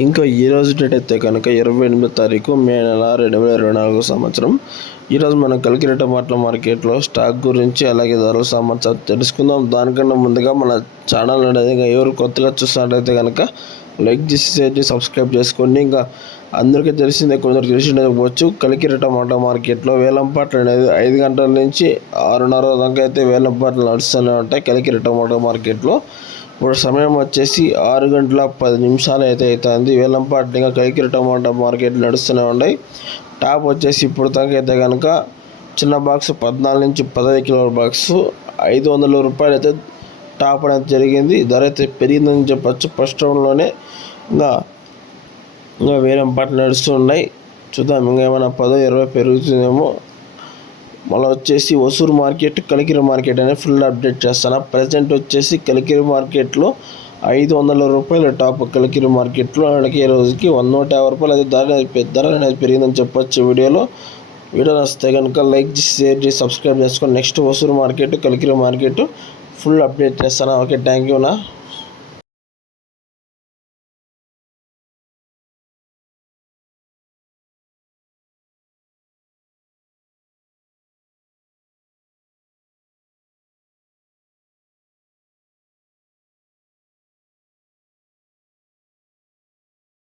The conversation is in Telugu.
ఇంకా ఈ రోజు డేట్ అయితే కనుక 28వ తారీఖు మే నెల 2024 సంవత్సరం. ఈరోజు మనం కలికిరి టమాటా మార్కెట్లో స్టాక్ గురించి అలాగే ధరల సమాచారం తెలుసుకుందాం. దానికన్నా ముందుగా మన ఛానల్ అనేది ఎవరు కొత్తగా చూస్తున్నట్లయితే కనుక లైక్ చేసి షేర్ చేసి సబ్స్క్రైబ్ చేసుకోండి. ఇంకా అందరికీ తెలిసిందే, కొందరు తెలిసిండకపోవచ్చు, కలికిరి టమాటా మార్కెట్లో వేలంపాట్లు అనేది 5 గంటల నుంచి 6:30 దాకా అయితే వేలంపాట్లు నడుస్తూనే ఉంటాయి. కలికిరి టమాటా మార్కెట్లో ఇప్పుడు సమయం వచ్చేసి 6:10 అయితే అవుతుంది. వేలంపాట్లు ఇంకా కలికిరి టమాటా మార్కెట్ నడుస్తూనే ఉన్నాయి. టాప్ వచ్చేసి ఇప్పుడు దాకా అయితే కనుక చిన్న బాక్స్ 14 నుంచి 15 కిలోల బాక్స్ 500 రూపాయలు అయితే టాప్ అనేది జరిగింది. ధర అయితే పెరిగిందని చెప్పచ్చు. ఫస్ట్ రౌండ్లోనే ఇంకా వేలంపాట్లు నడుస్తూ ఉన్నాయి. చూద్దాం, ఇంకా ఏమైనా 10-20 పెరుగుతుందేమో. మళ్ళీ వచ్చేసి ఒసూరు మార్కెట్, కలికిరి మార్కెట్ అనేది ఫుల్ అప్డేట్ చేస్తాను. ప్రజెంట్ వచ్చేసి కలికిరి మార్కెట్లో 500 రూపాయలు టాప్. కలికిరి మార్కెట్లో అడిగే రోజుకి 150 రూపాయలు అయితే ధర అనేది పెరిగిందని చెప్పొచ్చు. వీడియో వస్తే కనుక లైక్ చేసి షేర్ చేసి సబ్స్క్రైబ్ చేసుకోండి. Next Hosur market, Kalikiri market full update చేస్తాను. ఓకే, థ్యాంక్ యూ నా.